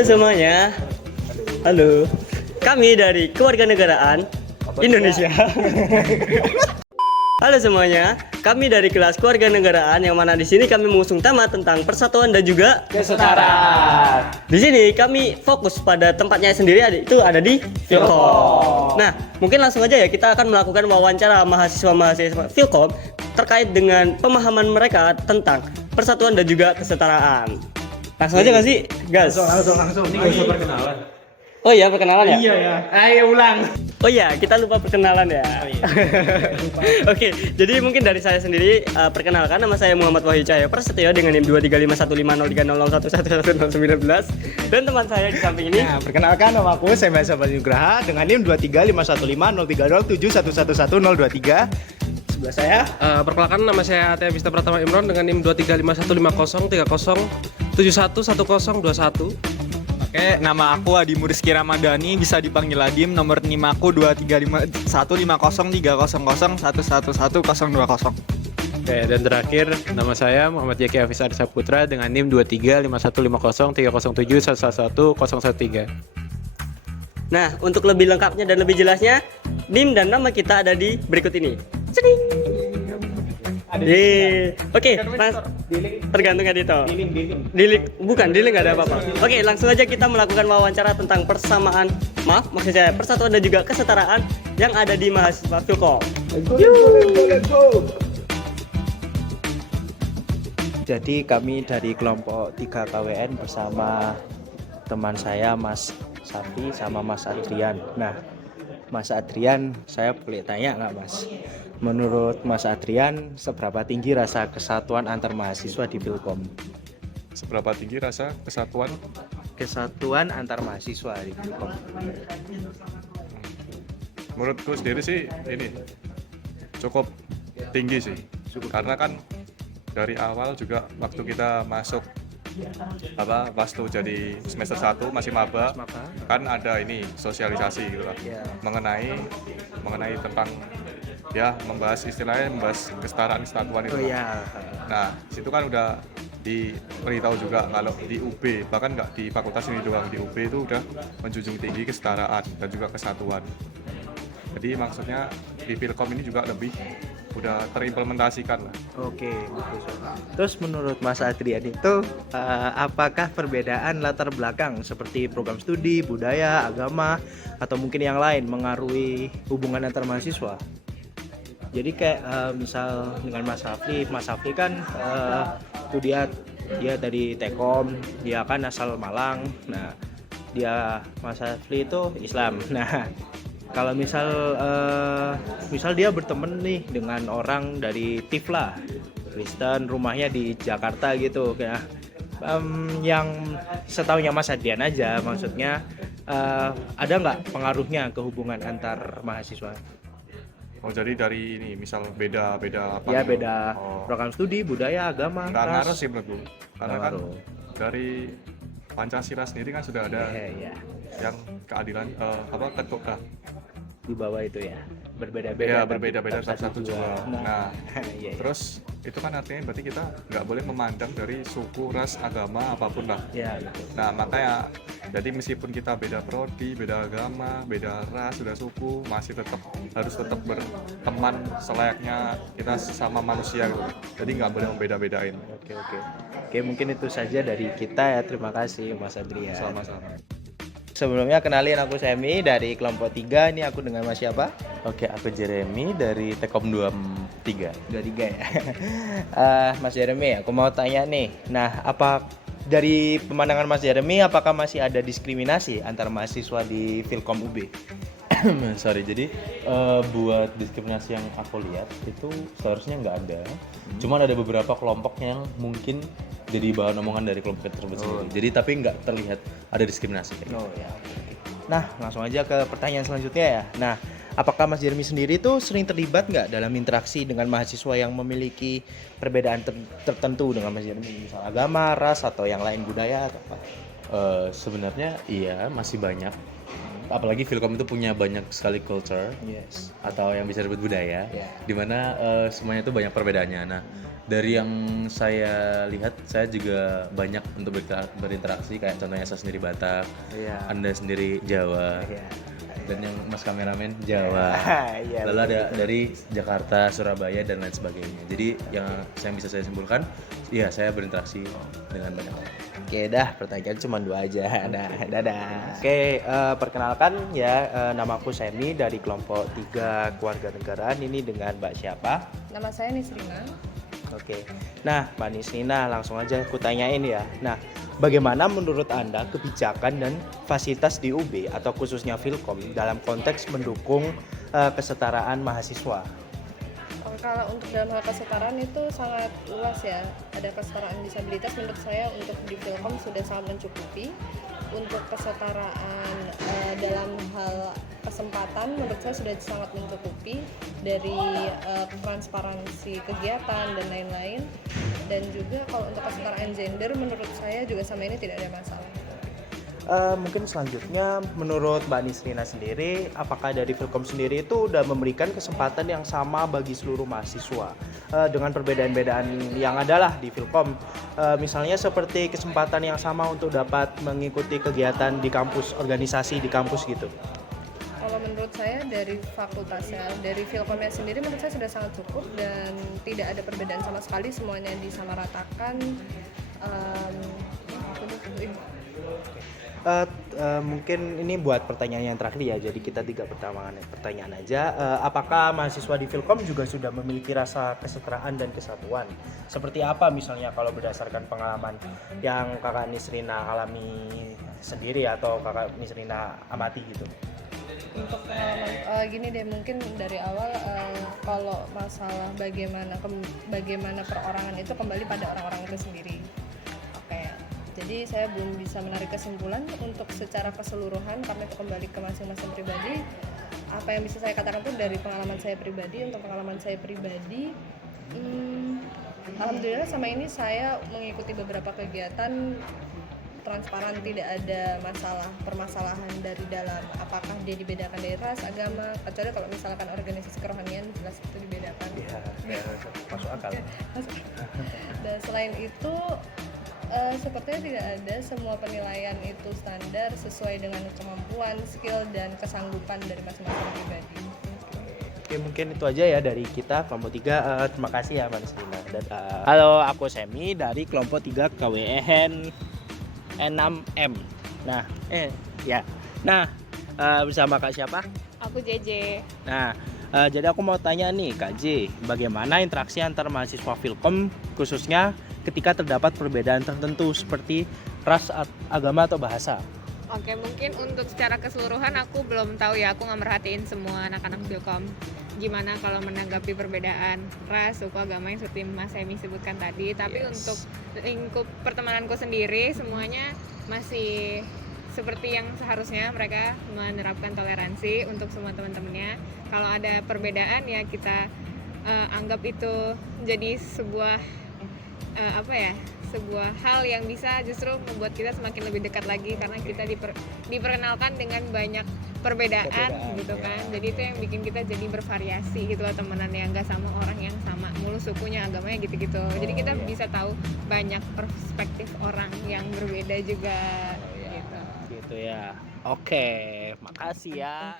Halo semuanya. Halo. Kami dari Kewarganegaraan Indonesia. Halo semuanya. Kami dari kelas Kewarganegaraan yang mana di sini kami mengusung tema tentang persatuan dan juga kesetaraan. di sini kami fokus pada tempatnya sendiri, itu ada di Filkom. Nah, mungkin langsung aja ya kita akan melakukan wawancara mahasiswa-mahasiswa Filkom terkait dengan pemahaman mereka tentang persatuan dan juga kesetaraan. Langsung aja nggak sih, guys? Langsung. Ini nggak usah perkenalan. Oh iya, perkenalan ya? Iya ya. Ayo ulang. Oh iya, kita lupa perkenalan ya. Oke, jadi mungkin dari saya sendiri perkenalkan, nama saya Muhammad Wahyu Cahyo Prasetyo dengan NIM 2351503001119 dan teman saya di samping ini. Nah, perkenalkan nama aku Sema Sabah Nugraha dengan NIM 23515030030111023. Sebelah saya Perkenalkan, nama saya Atia Vista Pratama Imron dengan NIM 235155030711021. Oke, nama aku Adi Muriski Ramadhani, bisa dipanggil Adim. Nomor NIM aku 23515503011111020. Oke, dan terakhir nama saya Muhammad Yaki Hafiz Arisa Putra dengan NIM 235150307111013. Nah, untuk lebih lengkapnya dan lebih jelasnya, NIM dan nama kita ada di berikut ini. Ceding. Oke, tergantung editor. Bukan, nggak ada apa-apa. Oke, langsung aja kita melakukan wawancara tentang maksud saya persatuan dan juga kesetaraan yang ada di mahasiswa Filkom. Jadi kami dari kelompok 3 KWN bersama teman saya Mas Safi sama Mas Adrian. Nah, Mas Adrian, saya boleh tanya nggak Mas? Menurut Mas Adrian, seberapa tinggi rasa kesatuan antar mahasiswa di Filkom? Seberapa tinggi rasa kesatuan? Kesatuan antar mahasiswa di Filkom. Menurutku sendiri sih ini cukup tinggi sih. Karena kan dari awal juga waktu kita masuk waktu jadi semester 1 masih maba kan ada ini sosialisasi gitu lah. Mengenai tentang membahas kesetaraan kesatuan itu. Nah, situ kan udah diberitahu juga kalau di UB, bahkan nggak di fakultas ini doang, di UB itu udah menjunjung tinggi kesetaraan dan juga kesatuan. Jadi maksudnya di Filkom ini juga lebih udah terimplementasikan lah. Oke, terus menurut Mas Adrian itu apakah perbedaan latar belakang seperti program studi, budaya, agama, atau mungkin yang lain mengaruhi hubungan antar mahasiswa? Jadi kayak misal dengan Mas Afli kan itu dia dari Tekom, dia kan asal Malang. Nah, Mas Afli itu Islam. Nah, kalau misal dia berteman nih dengan orang dari Tifla, Kristen, rumahnya di Jakarta gitu. Nah, yang setahunya Mas Adrian aja, maksudnya ada nggak pengaruhnya ke hubungan antar mahasiswa? Oh, jadi dari ini misal beda apa? Ya, gitu? beda program studi, budaya, agama. Nggak ras. ngaruh sih menurutku. Karena kan dari Pancasila sendiri kan sudah ada yang keadilan di bawah itu ya, berbeda-beda. Ya, berbeda-beda satu jua. Nah, iya. terus itu kan artinya berarti kita nggak boleh memandang dari suku, ras, agama apapun lah. Ya, betul. Nah, makanya jadi meskipun kita beda prodi, beda agama, beda ras, beda suku, masih harus tetap berteman selayaknya kita sesama manusia gitu. Jadi nggak boleh membeda-bedain. Oke, mungkin itu saja dari kita ya. Terima kasih Mas Adrian. Sama-sama. Sebelumnya kenalin, aku Semi dari kelompok 3. Ini aku dengan Mas siapa? Oke, aku Jeremy dari Tekom 23. 23 ya. Mas Jeremy, aku mau tanya nih. Nah, apa dari pemandangan Mas Jeremy, apakah masih ada diskriminasi antar mahasiswa di Filkom UB? Sorry, jadi buat diskriminasi yang aku lihat itu seharusnya nggak ada. Cuman ada beberapa kelompok yang mungkin jadi bahan omongan dari kelompok tersebut sendiri. Jadi tapi nggak terlihat ada diskriminasi. Oh ya. Nah, langsung aja ke pertanyaan selanjutnya ya. Nah, apakah Mas Jeremy sendiri tuh sering terlibat nggak dalam interaksi dengan mahasiswa yang memiliki perbedaan tertentu dengan Mas Jeremy, misal agama, ras, atau yang lain budaya atau apa? Sebenarnya iya, masih banyak. apalagi Filkom itu punya banyak sekali culture Yes. atau yang bisa disebut budaya, Yeah. dimana semuanya itu banyak perbedaannya. Nah, dari yang saya lihat, saya juga banyak untuk berinteraksi, kayak contohnya saya sendiri Batak, Iya. Anda sendiri Jawa, Iya. dan yang Mas kameramen Jawa. Iya, Lalu ada dari Jakarta, Surabaya, dan lain sebagainya. Jadi yang bisa saya simpulkan, ya saya berinteraksi dengan banyak orang. Oke dah, pertanyaan cuma 2 aja. Dadah. Oke, perkenalkan ya, nama aku Semi dari kelompok 3 kewarganegaraan. Ini dengan Mbak siapa? Nama saya Nisrina. Oke. Nah, Mbak Nisrina, langsung aja aku tanyain ya. Nah, bagaimana menurut Anda kebijakan dan fasilitas di UB atau khususnya Filkom dalam konteks mendukung kesetaraan mahasiswa? Kalau untuk dalam hal kesetaraan itu sangat luas ya. Ada kesetaraan disabilitas, menurut saya untuk di Filkom sudah sangat mencukupi. Untuk kesetaraan dalam hal kesempatan menurut saya sudah sangat mencukupi, dari transparansi kegiatan dan lain-lain. Dan juga kalau untuk kesetaraan gender menurut saya juga sama ini tidak ada masalah. Mungkin selanjutnya menurut Mbak Nisrina sendiri, apakah dari Filkom sendiri itu udah memberikan kesempatan yang sama bagi seluruh mahasiswa dengan perbedaan-perbedaan yang adalah di Filkom, misalnya seperti kesempatan yang sama untuk dapat mengikuti kegiatan di kampus, organisasi di kampus gitu? Kalau menurut saya dari fakultasnya, dari Filkomnya sendiri menurut saya sudah sangat cukup dan tidak ada perbedaan sama sekali, semuanya disamaratakan. Mungkin ini buat pertanyaan yang terakhir ya, jadi kita 3 pertanyaan aja. Apakah mahasiswa di Filkom juga sudah memiliki rasa kesetaraan dan kesatuan? Seperti apa misalnya kalau berdasarkan pengalaman yang Kakak Nisrina alami sendiri atau Kakak Nisrina amati gitu? Untuk pengalaman gini deh, mungkin dari awal kalau masalah bagaimana perorangan itu kembali pada orang-orang itu sendiri. Oke, jadi saya belum bisa menarik kesimpulan untuk secara keseluruhan karena itu kembali ke masing-masing pribadi. Apa yang bisa saya katakan itu dari pengalaman saya pribadi. Untuk pengalaman saya pribadi, alhamdulillah sama ini saya mengikuti beberapa kegiatan transparan, tidak ada permasalahan dari dalam apakah dia dibedakan dari ras, agama, kecuali kalau misalkan organisasi kerohanian jelas itu dibedakan. Ya, masuk akal. Dan selain itu sepertinya tidak ada, semua penilaian itu standar sesuai dengan kemampuan, skill, dan kesanggupan dari masing-masing pribadi. Oke, mungkin itu aja ya dari kita kelompok 3. Terima kasih ya Mbak Nisrina. Dadah. Halo, aku Semi dari kelompok 3 KWN 6M. Nah, bersama Kak siapa? Aku JJ. Nah, jadi aku mau tanya nih Kak J, bagaimana interaksi antar mahasiswa Filkom khususnya ketika terdapat perbedaan tertentu seperti ras, agama atau bahasa? Oke, mungkin untuk secara keseluruhan aku belum tahu ya, aku nggak merhatiin semua anak-anak Filkom. Gimana kalau menanggapi perbedaan ras, suku, agama yang seperti Mas Semi sebutkan tadi. Tapi untuk lingkup pertemananku sendiri, semuanya masih seperti yang seharusnya, mereka menerapkan toleransi untuk semua teman-temannya. Kalau ada perbedaan ya kita anggap itu jadi sebuah sebuah hal yang bisa justru membuat kita semakin lebih dekat lagi, karena kita diperkenalkan dengan banyak perbedaan gitu kan. Jadi itu yang bikin kita jadi bervariasi gitu loh, temenan yang nggak sama orang yang sama mulu sukunya, agamanya gitu-gitu. Jadi kita bisa tahu banyak perspektif orang yang berbeda juga gitu ya. Oke, makasih ya.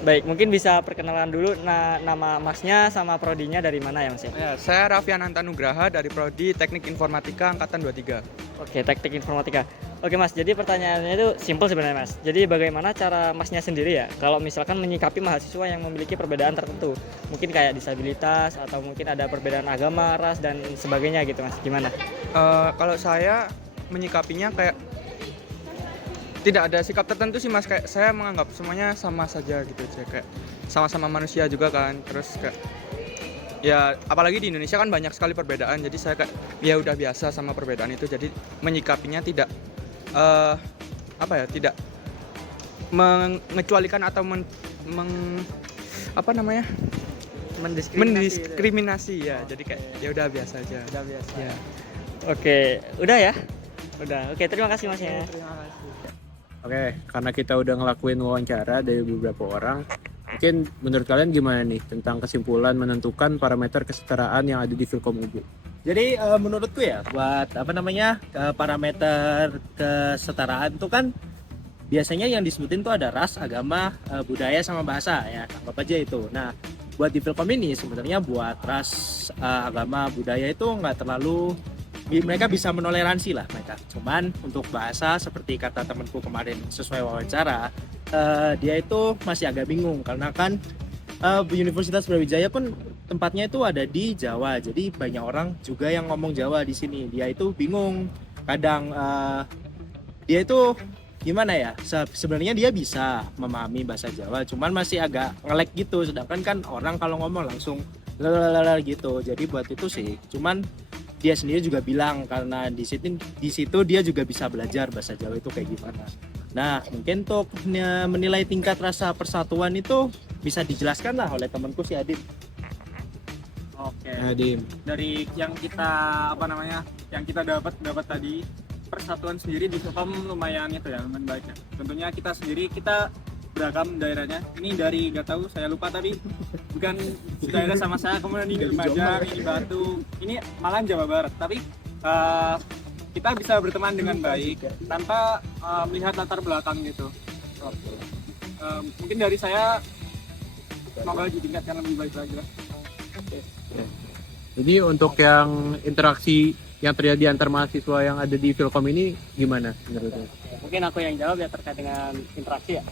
Baik, mungkin bisa perkenalan dulu nama masnya sama prodinya dari mana ya Mas ya? Ya, saya Raffian Antanugraha dari Prodi Teknik Informatika Angkatan 23. Oke, teknik informatika. Oke Mas, jadi pertanyaannya itu simpel sebenarnya Mas. Jadi bagaimana cara Masnya sendiri ya kalau misalkan menyikapi mahasiswa yang memiliki perbedaan tertentu? Mungkin kayak disabilitas atau mungkin ada perbedaan agama, ras dan sebagainya gitu Mas. Gimana? Kalau saya menyikapinya kayak tidak ada sikap tertentu sih Mas, kayak saya menganggap semuanya sama saja gitu aja, kayak sama-sama manusia juga kan. Terus kayak ya apalagi di Indonesia kan banyak sekali perbedaan, jadi saya kayak ya udah biasa sama perbedaan itu, jadi menyikapinya tidak tidak mengecualikan atau mendiskriminasi ya. Jadi kayak ya udah biasa aja. Udah biasa. Ya. Oke, udah ya? Udah. Oke, terima kasih Masnya. Terima kasih. Oke, karena kita udah ngelakuin wawancara dari beberapa orang, mungkin menurut kalian gimana nih tentang kesimpulan menentukan parameter kesetaraan yang ada di Filkom UB? Jadi menurutku ya, buat parameter kesetaraan itu kan biasanya yang disebutin tuh ada ras, agama, budaya sama bahasa ya, anggap aja itu. Nah, buat di Filkom ini sebenarnya buat ras, agama, budaya itu nggak terlalu, mereka bisa menoleransi lah mereka. Cuman untuk bahasa seperti kata temanku kemarin sesuai wawancara, dia itu masih agak bingung karena kan Universitas Brawijaya pun tempatnya itu ada di Jawa. Jadi banyak orang juga yang ngomong Jawa di sini. Dia itu bingung. Kadang dia itu gimana ya? Sebenarnya dia bisa memahami bahasa Jawa, cuman masih agak nge-lag gitu. Sedangkan kan orang kalau ngomong langsung lalalala gitu. Jadi buat itu sih. Cuman dia sendiri juga bilang karena di situ dia juga bisa belajar bahasa Jawa itu kayak gimana. Nah, mungkin untuk menilai tingkat rasa persatuan itu bisa dijelaskan lah oleh temanku si Adit. Oke. Adim. Dari yang kita yang kita dapat tadi, persatuan sendiri di Filkom lumayan itu ya, lumayan baik ya. Tentunya kita sendiri beragam daerahnya. Ini dari nggak tahu, saya lupa tapi bukan daerah sama saya. Kemudian ini Lumajang, ini Batu, ini Malang Jawa Barat. Tapi kita bisa berteman dengan baik tanpa melihat latar belakang gitu. Mungkin dari saya semoga ditingkatkan lebih baik lagi lah. Jadi untuk yang interaksi yang terjadi antar mahasiswa yang ada di Filkom ini gimana menurutnya? Mungkin aku yang jawab ya terkait dengan interaksi ya.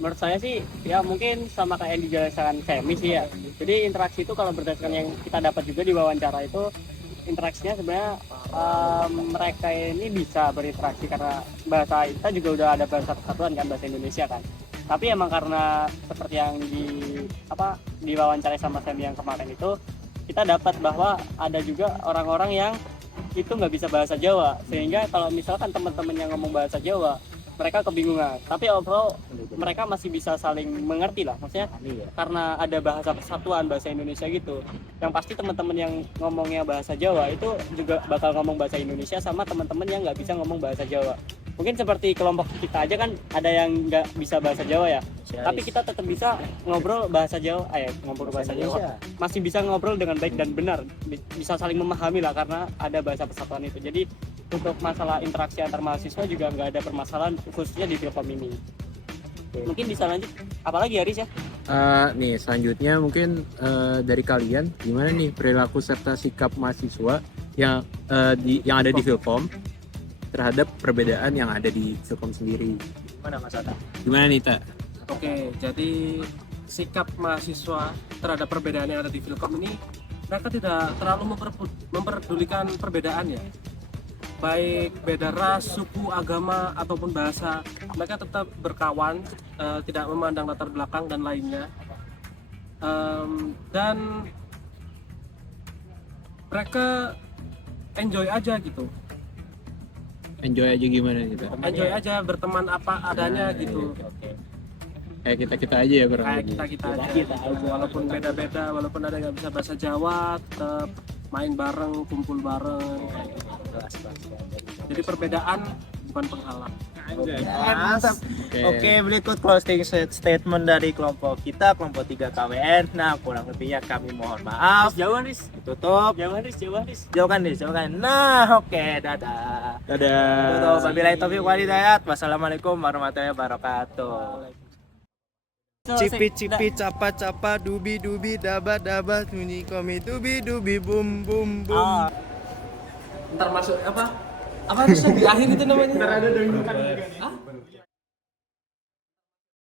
Menurut saya sih ya mungkin sama kayak yang dijelaskan Semi sih ya. Jadi interaksi itu kalau berdasarkan yang kita dapat juga di wawancara itu, interaksinya sebenarnya mereka ini bisa berinteraksi karena bahasa kita juga udah ada bahasa persatuan kan, bahasa Indonesia kan. Tapi emang karena seperti yang di wawancara sama Semi yang kemarin itu, kita dapat bahwa ada juga orang-orang yang itu nggak bisa bahasa Jawa, sehingga kalau misalkan teman-teman yang ngomong bahasa Jawa mereka kebingungan, tapi overall mereka masih bisa saling mengerti lah, maksudnya karena ada bahasa persatuan, bahasa Indonesia gitu. Yang pasti teman-teman yang ngomongnya bahasa Jawa itu juga bakal ngomong bahasa Indonesia sama teman-teman yang nggak bisa ngomong bahasa Jawa. Mungkin seperti kelompok kita aja kan ada yang nggak bisa bahasa Jawa ya, tapi kita tetap bisa ngobrol bahasa Jawa, ngobrol bahasa Jawa, masih bisa ngobrol dengan baik dan benar, bisa saling memahami lah karena ada bahasa persatuan itu. Jadi untuk masalah interaksi antar mahasiswa juga nggak ada permasalahan khususnya di Filkom ini. Mungkin bisa lanjut, apalagi Aris ya? Nih selanjutnya mungkin dari kalian gimana nih perilaku serta sikap mahasiswa yang ada di Filkom terhadap perbedaan yang ada di Filkom sendiri. Gimana Mas Ata? Gimana nih Ta? Oke, jadi sikap mahasiswa terhadap perbedaan yang ada di Filkom ini, mereka tidak terlalu memperdulikan perbedaan ya. Baik beda ras, suku, agama, ataupun bahasa, mereka tetap berkawan, tidak memandang latar belakang dan lainnya. Dan mereka enjoy aja gitu. Enjoy aja gimana gitu? Enjoy aja, berteman apa adanya gitu. Kayak kita aja ya Kayak kita aja. Walaupun beda-beda, walaupun ada yang nggak bisa bahasa Jawa, tetap main bareng, kumpul bareng. Jadi perbedaan bukan penghalang. Mantap. Oke, berikut closing statement dari kelompok kita, kelompok 3 KWN. Nah, kurang lebihnya kami mohon maaf. Jauhan Riz. Tutup. Jauhan Riz. Jauhkan. Nah, oke, dadah. Tutup. Wabillahi taufiq wal hidayah. Wassalamualaikum warahmatullahi wabarakatuh. Cipi capa dubi daba bunyi komi dubi bum bum bum. Ntar masuk apa? Apa harusnya di akhir itu namanya? Ntar ada dangdutan juga nih.